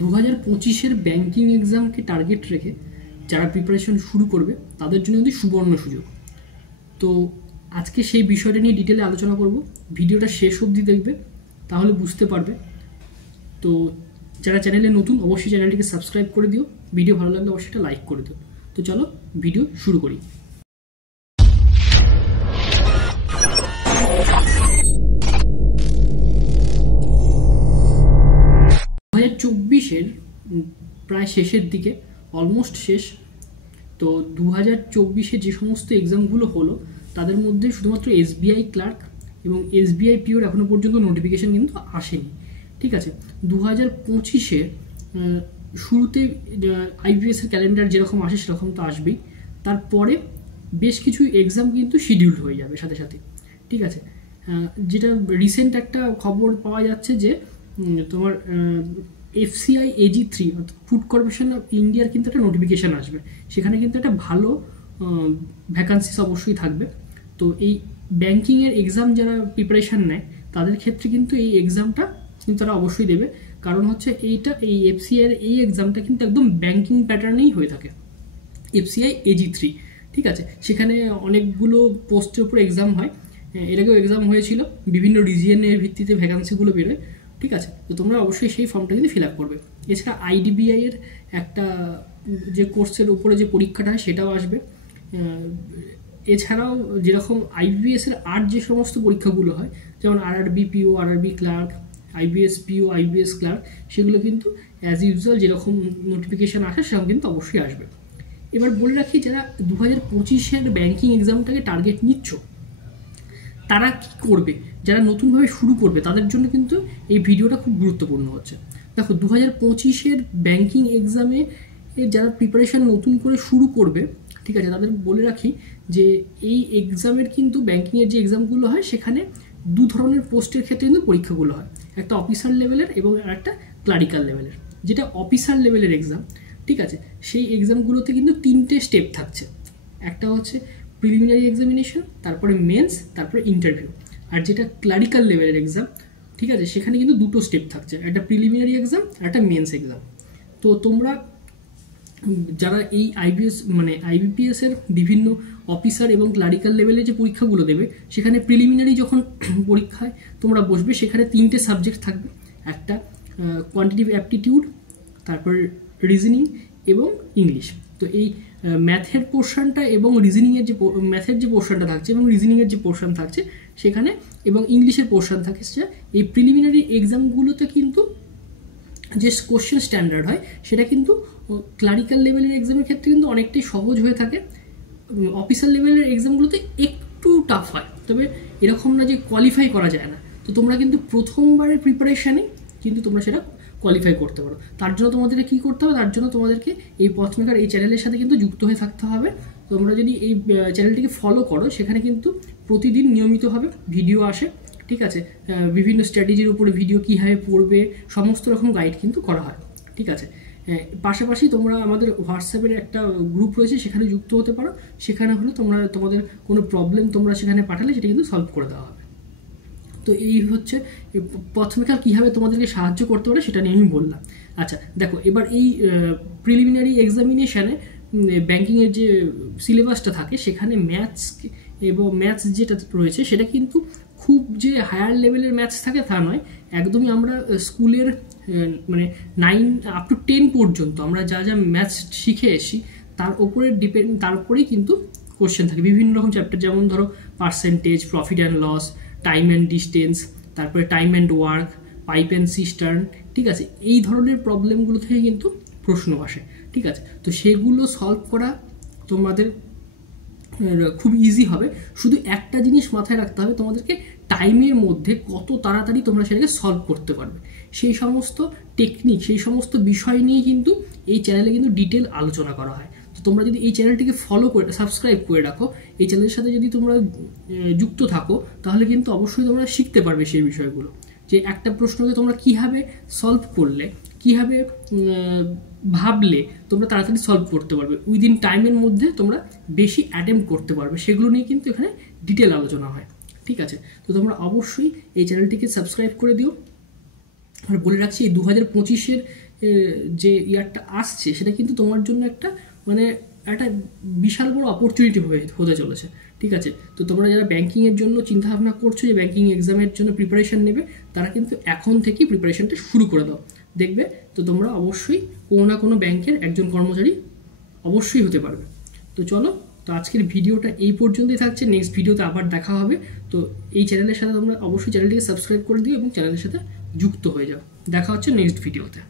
2025-এর banking এক্সামকে target রেখে যারা preparation শুরু করবে তাদের জন্য কিন্তু সুবর্ণ সুযোগ। তো আজকে সেই বিষয়টা নিয়ে ডিটেলে আলোচনা করব। ভিডিওটা শেষ অবধি দেখবে, তাহলে বুঝতে পারবে। তো যারা চ্যানেলে নতুন অবশ্যই চ্যানেলটিকে সাবস্ক্রাইব করে দিও, ভিডিও ভালো লাগলে অবশ্যই একটা লাইক করে দিও। তো চলো ভিডিও শুরু করি। 2024-এর প্রায় শেষের দিকে, অলমোস্ট শেষ। তো 2024-এ যে সমস্ত এক্সামগুলো হলো তাদের মধ্যে শুধুমাত্র এসবিআই ক্লার্ক এবং এসবিআই পিওর এখনও পর্যন্ত নোটিফিকেশান কিন্তু আসেনি। ঠিক আছে, 2025-এ শুরুতে আইবিএসের ক্যালেন্ডার যেরকম আসে সেরকম তো আসবেই। তারপরে বেশ কিছু এক্সাম কিন্তু শিডিউল হয়ে যাবে সাথে সাথে। ঠিক আছে, যেটা রিসেন্ট একটা খবর পাওয়া যাচ্ছে যে তোমার FCI AG3 অর্থাৎ ফুড কর্পোরেশন অফ ইন্ডিয়ার কিন্তু একটা নোটিফিকেশান আসবে। সেখানে কিন্তু একটা ভালো ভ্যাকান্সিস অবশ্যই থাকবে। তো এই ব্যাংকিংয়ের এক্সাম যারা প্রিপারেশান নেয় তাদের ক্ষেত্রে কিন্তু এই এক্সামটা কিন্তু তারা অবশ্যই দেবে। কারণ হচ্ছে এই FCI এই এক্সামটা কিন্তু একদম ব্যাংকিং প্যাটার্নেই হয়ে থাকে, FCI AG3। ঠিক আছে, সেখানে অনেকগুলো পোস্টের উপর এক্সাম হয়। এর আগেও এক্সাম হয়েছিল, বিভিন্ন রিজিয়নের ভিত্তিতে ভ্যাকান্সিগুলো বেরোয়। ঠিক আছে, তো তোমরা অবশ্যই সেই ফর্মটা কিন্তু ফিল আপ করবে। এছাড়া IDBI এর একটা যে কোর্সের উপরে যে পরীক্ষাটা হয় সেটাও আসবে। এছাড়াও যেরকম IBPS-এর যে সমস্ত পরীক্ষাগুলো হয়, যেমন RRB PO, RRB clerk, IBS PO, IBS clerk, সেগুলো কিন্তু অ্যাজ ইউজুয়াল যেরকম নোটিফিকেশান আসে সেরকম কিন্তু অবশ্যই আসবে। এবার বলে রাখি, যারা 2025-এর ব্যাংকিং এক্সামটাকে টার্গেট নিচ্ছ তারা কি করবে, যারা নতুনভাবে শুরু করবে তাদের জন্য কিন্তু এই ভিডিওটা খুব গুরুত্বপূর্ণ হচ্ছে। দেখো, 2025-এর ব্যাংকিং এক্সামে যারা প্রিপারেশান নতুন করে শুরু করবে, ঠিক আছে, তাদের বলে রাখি যে এই এক্সামের কিন্তু ব্যাংকিংয়ের যে এক্সামগুলো হয় সেখানে দু ধরনের পোস্টের ক্ষেত্রে কিন্তু পরীক্ষাগুলো হয়, একটা অফিসার লেভেলের এবং একটা ক্লারিক্যাল লেভেলের। যেটা অফিসার লেভেলের এক্সাম, ঠিক আছে, সেই এক্সামগুলোতে কিন্তু 3টে স্টেপ থাকছে। একটা হচ্ছে প্রিলিমিনারি এক্সামিনেশন, তারপরে মেন্স, তারপরে ইন্টারভিউ। আর যেটা ক্লারিক্যাল লেভেলের এক্সাম, ঠিক আছে, সেখানে কিন্তু 2টো স্টেপ থাকছে, একটা প্রিলিমিনারি এক্সাম আর একটা মেন্স এক্সাম। তো তোমরা যারা এই IBPS-এর বিভিন্ন অফিসার এবং ক্লারিক্যাল লেভেলের যে পরীক্ষাগুলো দেবে, সেখানে প্রিলিমিনারি যখন পরীক্ষায় তোমরা বসবে সেখানে 3টে সাবজেক্ট থাকবে, একটা কোয়ান্টিটিভ অ্যাপটিটিউড, তারপর রিজনিং এবং ইংলিশ। তো এই ম্যাথের পোর্শনটা এবং রিজনিংয়ের যে ম্যাথের যে পোর্শনটা থাকছে এবং রিজনিংয়ের যে পোর্শন থাকছে সেখানে, এবং ইংলিশের পোর্শন থাকছে, এই প্রিলিমিনারি এক্সামগুলোতে কিন্তু যে কোশ্চেন স্ট্যান্ডার্ড হয় সেটা কিন্তু ক্লারিক্যাল লেভেলের এক্সামের ক্ষেত্রে কিন্তু অনেকটাই সহজ হয়ে থাকে। অফিসার লেভেলের এক্সামগুলোতে একটু টাফ হয়, তবে এরকম না যে কোয়ালিফাই করা যায় না। তো তোমরা কিন্তু প্রথমবারের প্রিপারেশানে কিন্তু তোমরা সেটা কোয়ালিফাই করতে পারো। তার জন্য তোমাদেরকে কী করতে হবে, তার জন্য তোমাদেরকে এই পথমেকার এই চ্যানেলের সাথে কিন্তু যুক্ত হয়ে থাকতে হবে। তোমরা যদি এই চ্যানেলটিকে ফলো করো, সেখানে কিন্তু প্রতিদিন নিয়মিতভাবে ভিডিও আসে। ঠিক আছে, বিভিন্ন স্ট্র্যাটেজির উপরে ভিডিও, কীভাবে পড়বে, সমস্ত রকম গাইড কিন্তু করা হয়। ঠিক আছে, পাশাপাশি তোমরা আমাদের হোয়াটসঅ্যাপের একটা গ্রুপ রয়েছে, সেখানে যুক্ত হতে পারো। সেখানে হলে তোমাদের কোনো প্রবলেম তোমরা সেখানে পাঠালে সেটা কিন্তু সলভ করে দেওয়া হবে। তো এই হচ্ছে পথমেকার কীভাবে তোমাদেরকে সাহায্য করতে পারে সেটা নিয়ে আমি বললাম। আচ্ছা দেখো, এবার এই প্রিলিমিনারি এক্সামিনেশানে ব্যাংকিংয়ের যে সিলেবাসটা থাকে সেখানে ম্যাথস যেটা রয়েছে সেটা কিন্তু খুব যে হায়ার লেভেলের ম্যাথস থাকে তা নয়। একদমই আমরা স্কুলের 9 up to 10 পর্যন্ত আমরা যা যা ম্যাথস শিখে এসি তার উপরেই কিন্তু কোশ্চেন থাকে বিভিন্ন রকম চ্যাপ্টার, যেমন ধরো percentage, profit and loss, time and distance, তারপরে time and work, pipe and cistern. ঠিক আছে, এই ধরনের প্রবলেমগুলো থেকে কিন্তু প্রশ্ন আসে। ঠিক আছে, তো সেগুলো সলভ করা তোমাদের খুব ইজি হবে। শুধু একটা জিনিস মাথায় রাখতে হবে, তোমাদেরকে টাইমের মধ্যে কত তাড়াতাড়ি তোমরা সেটাকে সলভ করতে পারবে, সেই সমস্ত টেকনিক, সেই সমস্ত বিষয় নিয়ে কিন্তু এই চ্যানেলে কিন্তু ডিটেল আলোচনা করা হয়। তো তোমরা যদি এই চ্যানেলটিকে ফলো করে সাবস্ক্রাইব করে রাখো, এই চ্যানেলের সাথে যদি তোমরা যুক্ত থাকো, তাহলে কিন্তু অবশ্যই তোমরা শিখতে পারবে সেই বিষয়গুলো, যে একটা প্রশ্নকে তোমরা কীভাবে সলভ করলে, কীভাবে ভাবলে তোমরা তাড়াতাড়ি সলভ করতে পারবে, উইদিন টাইমের মধ্যে তোমরা বেশি অ্যাটেম্প্ট করতে পারবে, সেগুলো নিয়ে কিন্তু এখানে ডিটেল আলোচনা হয়। ঠিক আছে, তো তোমরা অবশ্যই এই চ্যানেলটিকে সাবস্ক্রাইব করে দিও। আর বলে রাখছি, এই 2025-এর যে ইয়ারটা আসছে সেটা কিন্তু তোমার জন্য একটা মানে একটা বিশাল বড় অপরচুনিটি হতে চলেছে। ঠিক আছে, তো তোমরা যারা ব্যাঙ্কিংয়ের জন্য চিন্তাভাবনা করছো যে ব্যাঙ্কিং এক্সামের জন্য প্রিপারেশান নেবে, তারা কিন্তু এখন থেকেই প্রিপারেশানটা শুরু করে দাও, দেখবে তো তোমরা অবশ্যই কোনো না কোনো ব্যাংকের একজন কর্মচারী অবশ্যই হতে পারবে। তো চলো, তো আজকের ভিডিওটা এই পর্যন্তই থাকছে, নেক্সট ভিডিওতে আবার দেখা হবে। তো এই চ্যানেলের সাথে তোমরা অবশ্যই চ্যানেলটিকে সাবস্ক্রাইব করে দিও এবং চ্যানেলের সাথে যুক্ত হয়ে যাও। দেখা হচ্ছে নেক্সট ভিডিওতে।